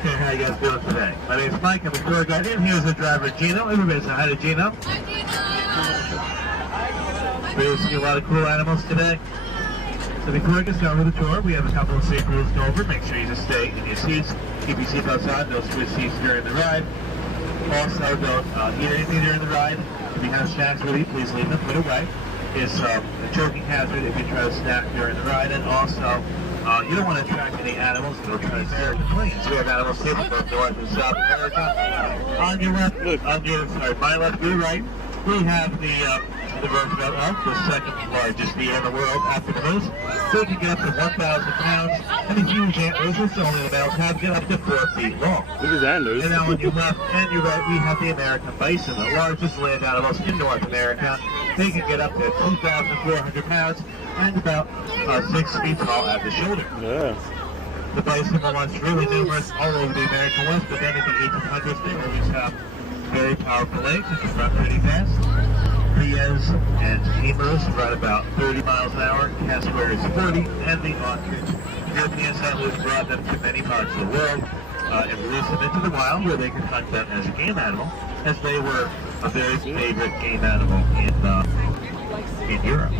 Okay, how you guys doing today? My name is Mike, I'm a tour guide, and here's the driver, Gino. Everybody say hi to Gino. Hi, Gino. We're going to see a lot of cool animals today. So before I get started with the tour, we have a couple of safe rules to go over. Make sure you just stay in your seats. Keep your seatbelts on. No switch seats during the ride. Also, don't eat anything during the ride. If you have snacks with you, please leave them put away. It's a choking hazard if you try to snack during the ride. And also, you don't want to attract any animals that will try to scare the planes. We have animals here from both North and South America. On your left, my left, your right, we have the Roosevelt elk, the second largest deer in the world after the moose. They can get up to 1,000 pounds, and the huge antlers, which only the males have, get up to 4 feet long. Look at his antlers. And now on your left and your right, we have the American bison, the largest land animals in North America. They can get up to 2,400 pounds and about 6 feet tall at the shoulder. Yeah. The bison are once really numerous all over the American West, but then in the 1800s they always have very powerful legs and can run pretty fast. Rias and lemurs run about 30 miles an hour, cassowary is 40, and the ostrich. European settlers brought them to many parts of the world and released them into the wild where they could hunt them as a game animal, as they were a very favorite game animal in Europe.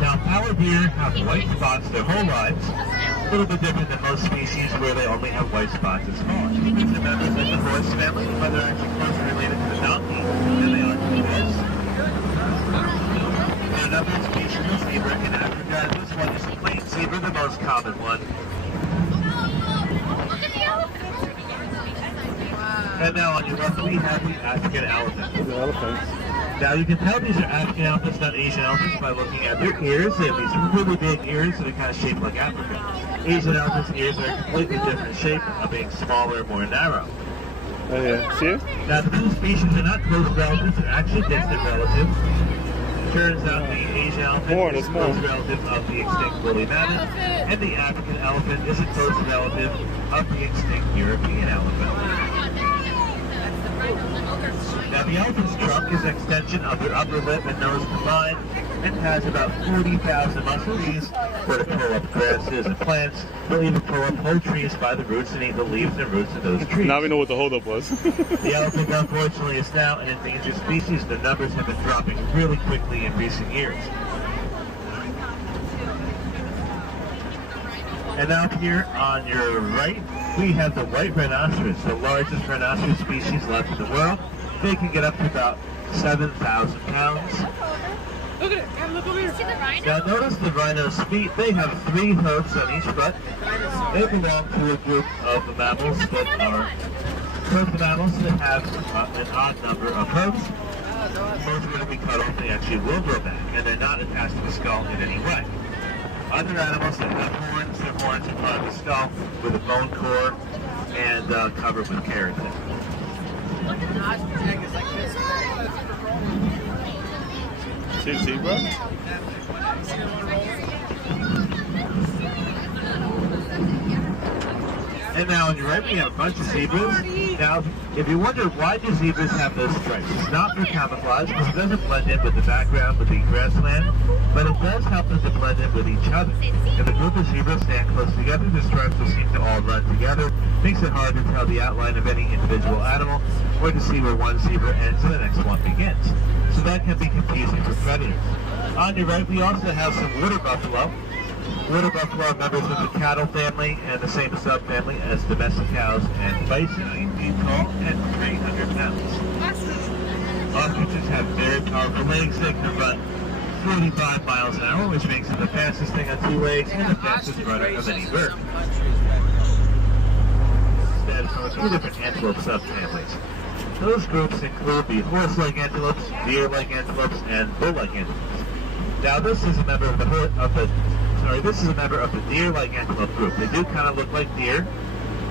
Now, power deer have white spots their whole lives, a little bit different than most species where they only have white spots as small. These are members of the horse family, but they're actually closely related to the donkey than they are to the horse. There are a number of species of zebra in Africa. This one is the plain zebra, the most common one. And now on your left, we have the African elephant. The elephants. Now you can tell these are African elephants, not Asian elephants, by looking at their ears. They have these really big ears that are kind of shaped like Africa. Asian elephants' ears are a completely different shape, being smaller, more narrow. Oh yeah, see it? Now the two species are not close relatives, they're actually distant relatives. Turns out the Asian elephant is a close relative of the extinct woolly mammoth, and the African elephant is a close relative of the extinct European elephant. Now the elephant's trunk is an extension of their upper lip and nose combined, and has about 40,000 muscles. These were to pull up grasses and plants. They'll even pull up whole trees by the roots and eat the leaves and roots of those trees. Now we know what the holdup was. The elephant, unfortunately, is now an endangered species. The numbers have been dropping really quickly in recent years. And now here on your right, we have the white rhinoceros, the largest rhinoceros species left in the world. They can get up to about 7,000 pounds. Look at it. Look over here. See the rhino? Now notice the rhino's feet. They have 3 hooves on each foot. They belong to a group of the mammals that have an odd number of hooves. Most are going to be cut off. They actually will grow back, and they're not attached to the skull in any way. Other animals that have horns, their horns are part of the skull with a bone core and covered with keratin. See the zebra? And now on your right, we have a bunch of zebras. Now, if you wonder why do zebras have those stripes, it's not for camouflage, because it doesn't blend in with the background with the grassland, but it does help them to blend in with each other. If a group of zebras stand close together, the stripes will seem to all run together. Makes it hard to tell the outline of any individual animal, or to see where one zebra ends and the next one begins. So that can be confusing for predators. On your right, we also have some water buffalo. Water buffalo are members of the cattle family and the same subfamily as domestic cows and bison, 8 feet tall and 300 pounds. Ostriches have very powerful legs. They can run 45 miles an hour, which makes it the fastest thing on 2 legs and the fastest runner of any bird. That is from a few different antelope subfamilies. Those groups include the horse-like antelopes, deer-like antelopes, and bull-like antelopes. Now this is a member of the deer-like antelope group. They do kind of look like deer.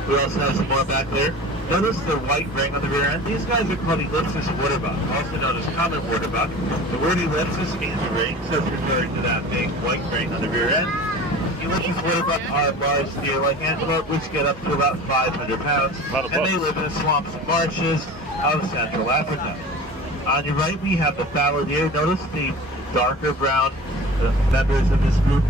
We also have some more back there. Notice the white ring on the rear end. These guys are called ellipsis waterbuck, also known as common waterbuck. The word ellipsis means a ring, so it's referring to that big white ring on the rear end. Ellipsis waterbuck are large deer-like antelope, which get up to about 500 pounds, and they live in the swamps and marshes of Central Africa. On your right, we have the fallow deer. Notice the darker brown The members of this group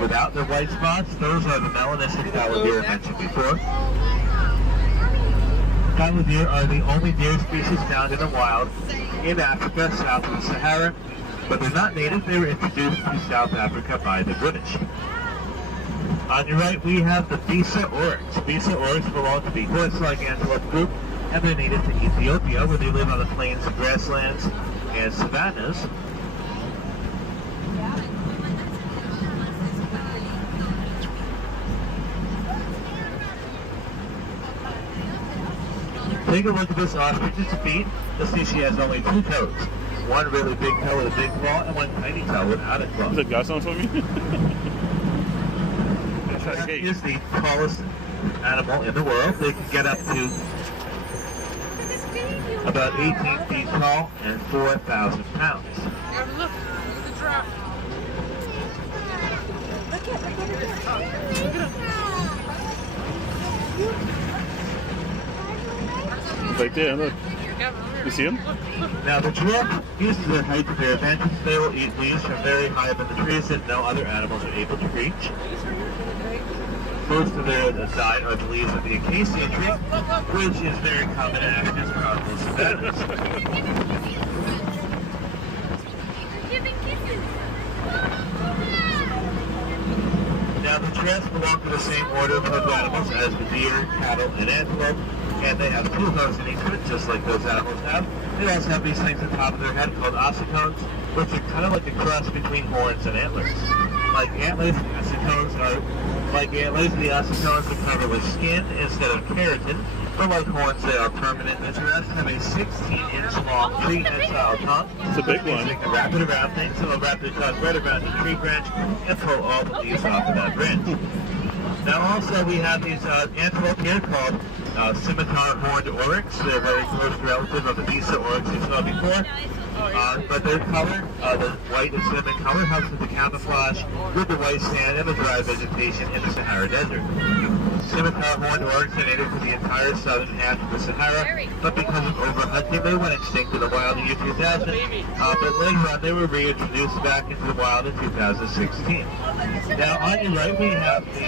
without the white spots, those are the melanistic fallow deer I mentioned before. Fallow deer are the only deer species found in the wild in Africa, south of the Sahara, but they're not native. They were introduced to South Africa by the British. On your right, we have the Bisa oryx. Bisa oryx belong to the horse-like antelope group, and they're native to Ethiopia, where they live on the plains and grasslands and savannas. Take a look at this ostrich's feet. You'll see she has only 2 toes. One really big toe with a big claw, and one tiny toe without a claw. Is it got some for me? That is the tallest animal in the world. They can get up to about 18 feet tall and 4,000 pounds. And look, the giraffe. Look at Right there, look. You see him? Now the giraffe uses their height to their advantage. They will eat leaves from very high up in the trees that no other animals are able to reach. Most of their diet are the leaves of the acacia tree, which is very common in Africa's tropical savannas. Now the giraffes belong to the same order of animals as the deer, cattle, and antelope, and they have 2 hooves in each foot, just like those animals have. They also have these things on top of their head called ossicones, which are kind of like a cross between horns and antlers. Like antlers, the ossicones are covered with skin instead of keratin, but like horns, they are permanent. The giraffes have a 16-inch long tree-head-style tongue. It's a big one. They can wrap it around things, so they'll wrap their tongue right around the tree branch and pull all the leaves off of that branch. Now also we have these antelope here called scimitar horned oryx. They're a very close relative of the Bisa oryx you saw before. But their color, the white and cinnamon color, helps them to camouflage with the white sand and the dry vegetation in the Sahara Desert. Scimitar horned oryx are native to the entire southern half of the Sahara, but because of overhunting, they went extinct in the wild in the year 2000. But later on, they were reintroduced back into the wild in 2016. Now, on your right, we have the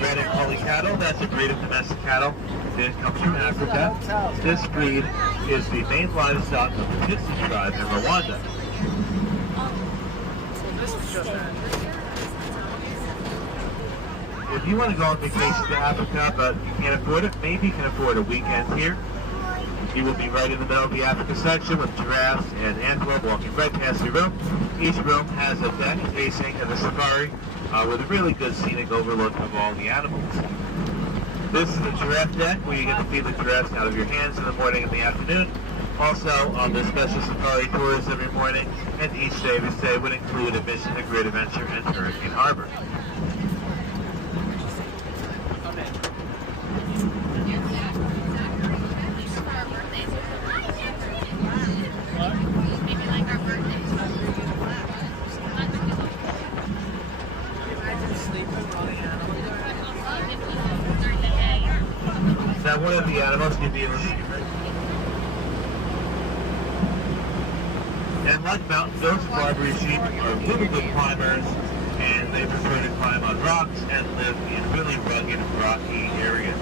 red and woolly cattle. That's a breed of domestic cattle. It comes from Africa. This breed is the main livestock of the Tutsi tribe in Rwanda. If you want to go on vacation to Africa, but you can't afford it, maybe you can afford a weekend here. You will be right in the middle of the Africa section with giraffes and antelope walking right past your room. Each room has a deck facing the safari with a really good scenic overlook of all the animals. This is the giraffe deck where you get to feed the giraffes out of your hands in the morning and the afternoon. Also, there's special safari tours every morning, and each day we say would include admission to Great Adventure and Hurricane Harbor. Now, one of the animals can be able to see. And like mountain goats, Barbary sheep are really good climbers, and they prefer to climb on rocks and live in really rugged, rocky areas.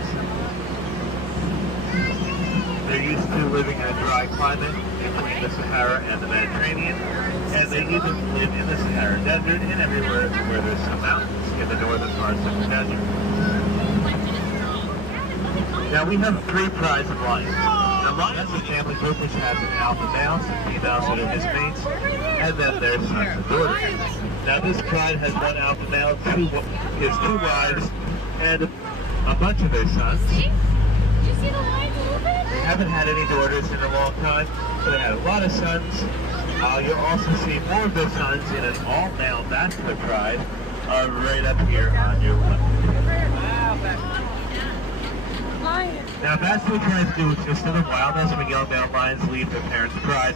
They're used to living in a dry climate between the Sahara and the Mediterranean, and they even live in the Sahara Desert and everywhere where there's some mountains in the northern parts of the desert. Now we have 3 prides of lions. Now lions is a family group which has an alpha male, some females that are his mates, and then their sons and daughters. Now this pride has 1 alpha male, his 2 wives, and a bunch of their sons. Did you see the lions moving? They haven't had any daughters in a long time, but they had a lot of sons. You'll also see more of their sons in an all-male bachelor pride right up here on your left. Now, bachelor prides do exist in the wild. That's when young male lions leave their parents' pride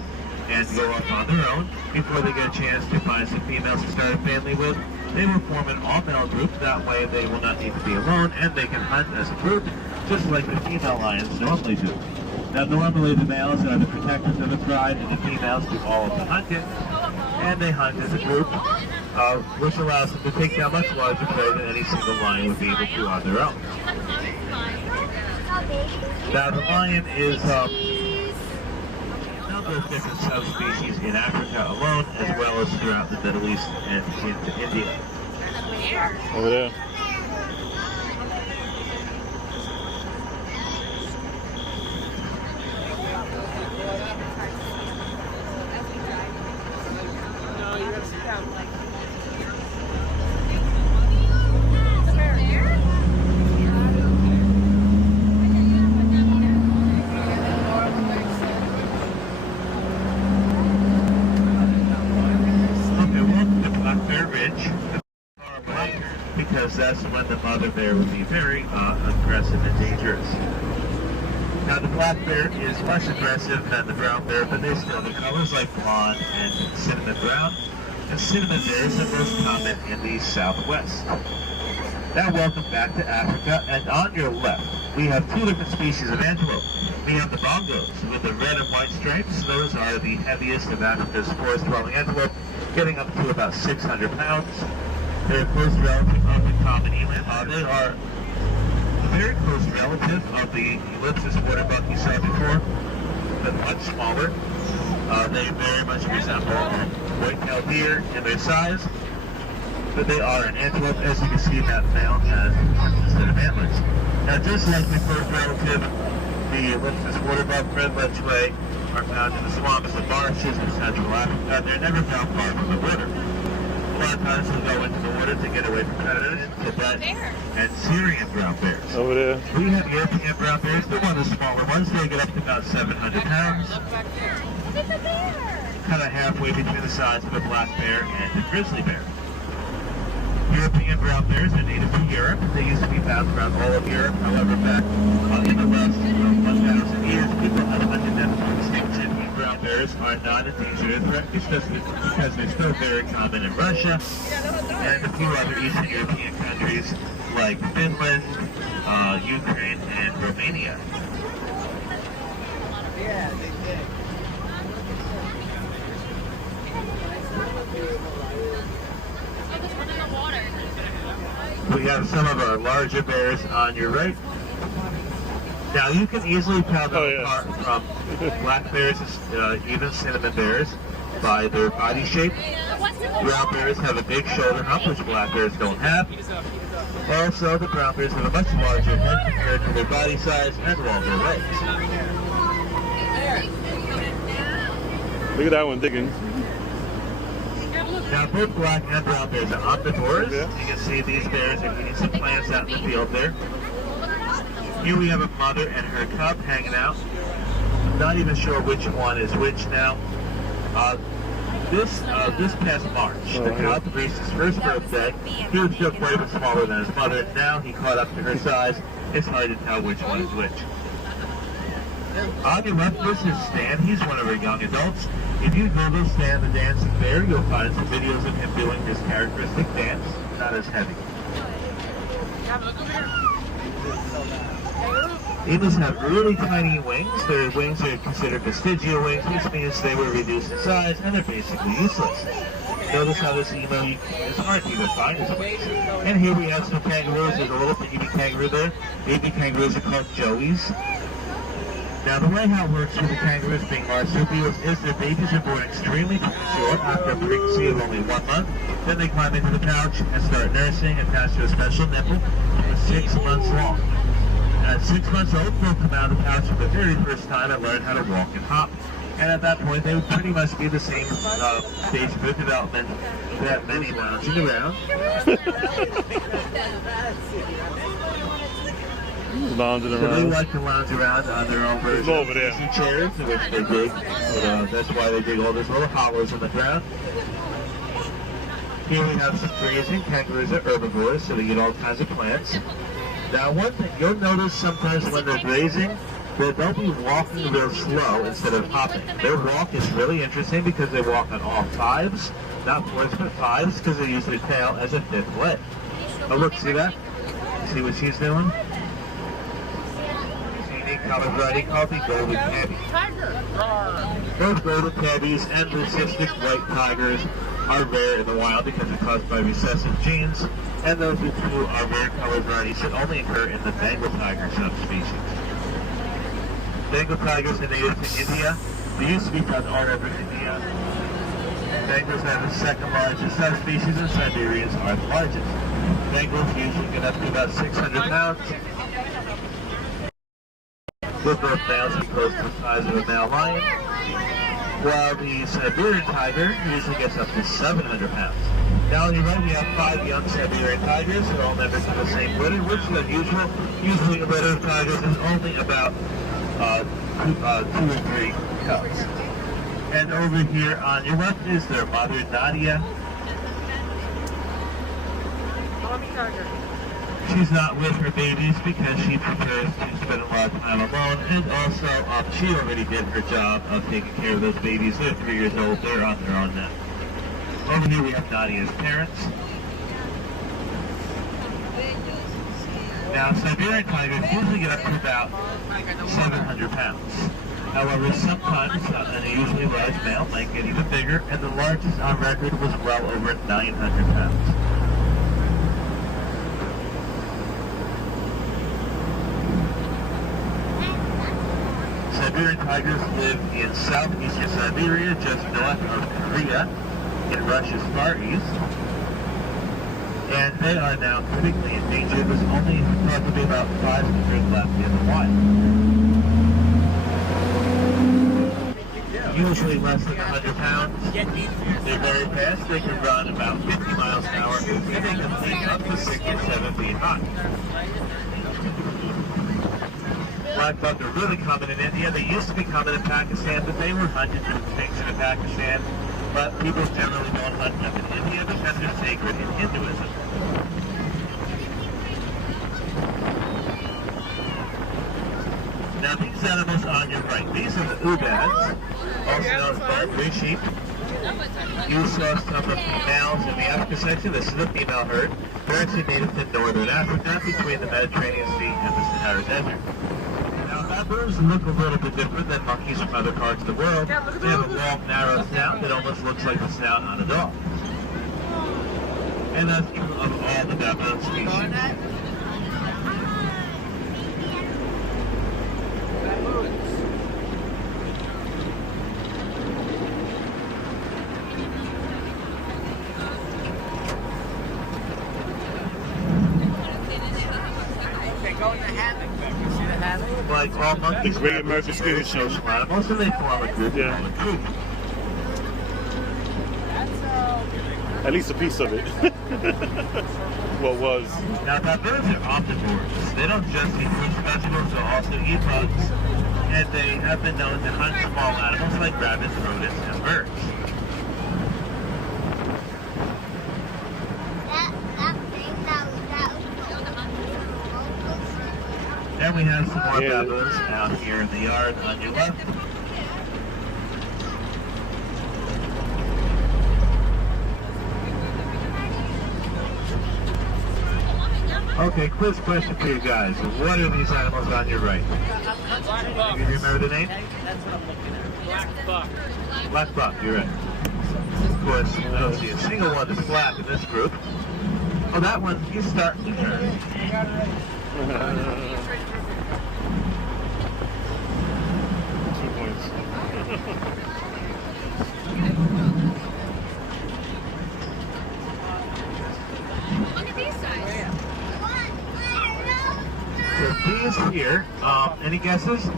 and go off on their own before they get a chance to find some females to start a family with. They will form an all-male group. That way they will not need to be alone, and they can hunt as a group, just like the female lions normally do. Now, normally the males are the protectors of the pride, and the females do all of the hunting. and they hunt as a group, which allows them to take down much larger prey than any single lion would be able to on their own. Now the lion is a number of different subspecies in Africa alone, as well as throughout the Middle East and into India. Over there. Because that's when the mother bear would be very aggressive and dangerous. Now the black bear is less aggressive than the brown bear, but they still the colors like blonde and cinnamon brown. And cinnamon bears are most common in the southwest. Now welcome back to Africa, and on your left we have two different species of antelope. We have the bongos with the red and white stripes. Those are the heaviest of Africa's forest-dwelling antelope, getting up to about 600 pounds. They're a close relative of the common eland. They are a very close relative of the ellipsis waterbuck you saw before, but much smaller. They very much resemble white-tailed deer in their size, but they are an antelope. As you can see, that male has horns instead of antlers. Now, just like the first relative, the ellipsis waterbuck, red lechwe, are found in the swamps and marshes in Central Africa. They're never found far from the water. A lot of times they'll go into the water to get away from predators, Tibet and Syrian brown bears. Over there. We have European brown bears. They're one of the smaller ones. They get up to about 700 pounds. Kind of halfway between the size of a black bear and a grizzly bear. European brown bears are native to Europe. They used to be found throughout all of Europe. However, back in the last 1,000 years, people have hunted them for extinction. Brown bears are not endangered threat because they're still very common in Russia and a few other Eastern European countries like Finland, Ukraine, and Romania. We have some of our larger bears on your right. Now you can easily tell them apart from black bears, even cinnamon bears, by their body shape. Brown bears have a big shoulder hump, which black bears don't have. Also, the brown bears have a much larger head compared to their body size and longer legs. Look at that one digging. Now both black and brown bears are omnivores. You can see these bears are eating some plants out in the field there. Here we have a mother and her cub hanging out. I'm not even sure which one is which now. This past March, the cub reached his first birthday. He was still quite a bit smaller than his mother. Now he caught up to her size. It's hard to tell which one is which. On your left, this is Stan. He's one of our young adults. If you Google Stan the Dancing Bear, you'll find some videos of him doing his characteristic dance. Not as heavy. Emus have really tiny wings. Their wings are considered vestigial wings, which means they were reduced in size and they're basically useless. Notice how this emu is hard to even find his wings. And here we have some kangaroos. There's a little baby kangaroo there. Baby kangaroos are called joeys. Now the way how it works with the kangaroos being marsupials is their babies are born extremely premature after a pregnancy of only 1 month. Then they climb into the pouch and start nursing and attached to a special nipple for 6 months long. At 6 months old, they'll come out of the pouch for the very first time and learn how to walk and hop. And at that point, they would pretty much be the same stage of development that many lounging around. Lounging So they around. like to lounge around on their own version Over there. of chairs, which they dig. That's why they dig all those little hollows in the ground. Here we have some grazing. Kangaroos are herbivores, so they eat all kinds of plants. Now one thing you'll notice sometimes when they're grazing, that they'll be walking real slow instead of hopping. Their walk is really interesting because they walk on all fives, not fours but fives, because they use their tail as a fifth leg. Oh look, see that? See what she's doing? She's eating European common variety called the golden tabby. Tiger. Both golden tabbies and leucistic white tigers are rare in the wild because they're caused by recessive genes, and those two are rare color varieties that only occur in the Bengal tiger subspecies. Bengal tigers are native to India. They used to be found all over India. Bengals are the second largest subspecies, and Siberians are the largest. Bengals usually get up to about 600 pounds, with both males are close to the size of a male lion, while the Siberian tiger usually gets up to 700 pounds. Now on your right we have 5 young Siberian tigers who are all members of the same litter, which is unusual. Usually a litter of tigers is only about 2 or 3 cubs. And over here on your left is their mother, Nadia. Mommy tiger. She's not with her babies because she prefers to spend a lot of time alone, and also she already did her job of taking care of those babies. They're 3 years old, they're on their own now. Over here we have Nadia's parents. Now Siberian tigers usually get up to about 700 pounds. However, sometimes an unusually large male might get even bigger, and the largest on record was well over 900 pounds. Siberian tigers live in southeastern Siberia, just north of Korea, in Russia's Far East. And they are now critically endangered. There's only thought to be about 500 left in the wild. Usually less than 100 pounds. They're very fast. They can run about 50 miles an hour, and they can leap up to 6 or 7 feet high. Black buck are really common in India. They used to be common in Pakistan, but they were hunted for extinction in Pakistan. But people generally don't hunt them in India because they're sacred in Hinduism. Now these animals on your right, these are the ubads, also known as Barbary sheep. You saw some of the males in the Africa section. This is the female herd. They're actually native to northern Africa, between the Mediterranean Sea and the Sahara Desert. Now baboons look a little bit different than monkeys from other parts of the world. They have a long, narrow snout that almost looks like the snout on a dog. And that's true of all the baboon species. Like all monkeys, The Great American Scooter Show. Most of them form a group. Yeah. At least a piece of it. What was. Now, baboons are omnivores. They don't just eat fruits and vegetables, they also eat bugs. And they have been known to hunt small animals like rabbits, rodents, and birds. Then we have some more baboons out here in the yard on your left. Okay, quiz question for you guys. What are these animals on your right? Do you remember the name? Black buck. Black buck, you're right. Of course, I don't see a single one that's black in this group. Oh, that one, he's starting to turn. 2 points. Look at these guys. So these here, any guesses? So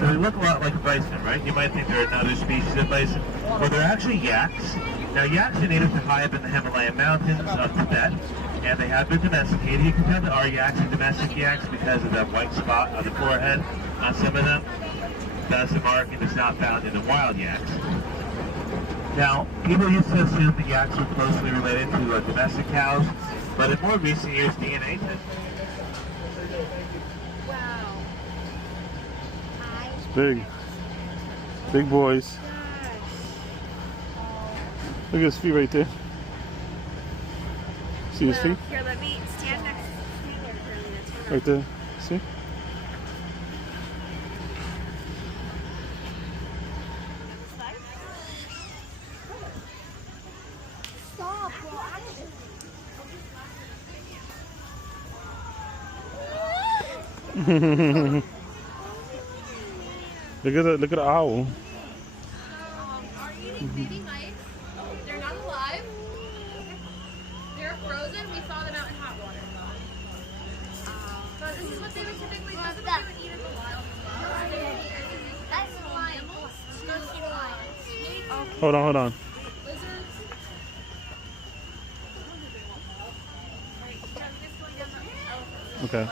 they look a lot like a bison, right? You might think they're another species of bison. Well, they're actually yaks. Now, yaks are native to high up in the Himalayan mountains of Tibet, and they have been domesticated. You can tell there are yaks and domestic yaks because of that white spot on the forehead on some of them. That's a marking that's not found in the wild yaks. Now, people used to assume the yaks were closely related to domestic cows, but in more recent years, DNA tests. It's big. Big boys. Look at his feet right there. See his feet? Here, let me stand next to me. Right there. See? Stop, bro. Look at the owl. Are eating baby mice. They're not alive. They're frozen. We saw them out in hot water. But this is what they would typically do. This is what they would eat in the wild. That's lions. Go see the lions. Hold on. Lizards. Okay.